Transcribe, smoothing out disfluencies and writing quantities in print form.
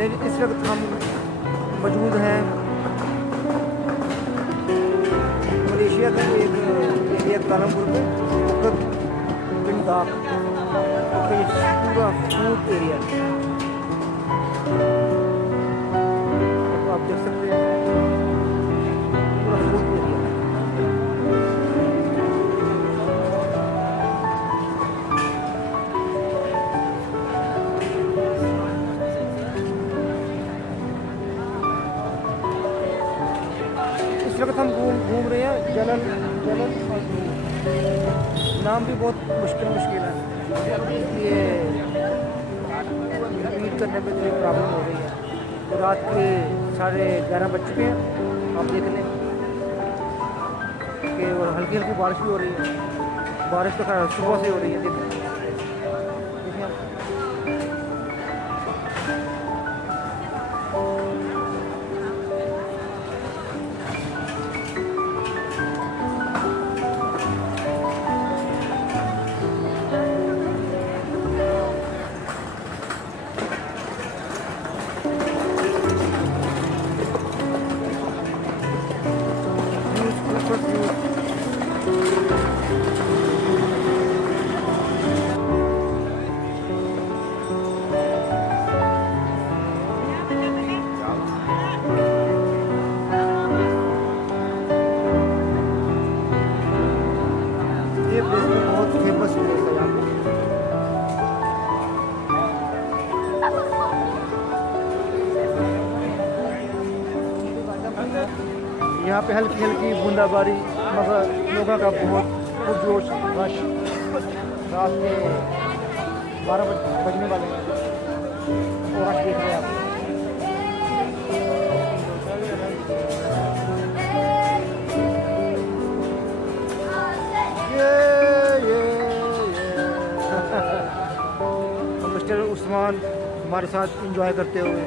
लेकिन इस वक्त हम मौजूद हैं मलेशिया का एक एरिया कालमपुर में वक्त बिंदाक पूरा फूड एरिया आप देख सकते हैं पूरा फूड एरिया। इस वक्त हम घूम रहे हैं जलन जलन और नाम भी बहुत मुश्किल है, इसलिए रीड करने में थोड़ी प्रॉब्लम हो रही है। तो रात के 11:30 बज चुके हैं, आप देख लें कि और हल्की हल्की बारिश भी हो रही है। बारिश तो खैर सुबह से हो रही है। देखिए ये प्लेस में बहुत फेमस प्लेस है यहाँ पे हल्की हल्की बूंदाबारी, मगर लोगों का बहुत पुरजोश रश। रात के 12 बजने वाले हैं और रश देख रहे हैं आप। मिस्टर उस्मान हमारे साथ एंजॉय करते हुए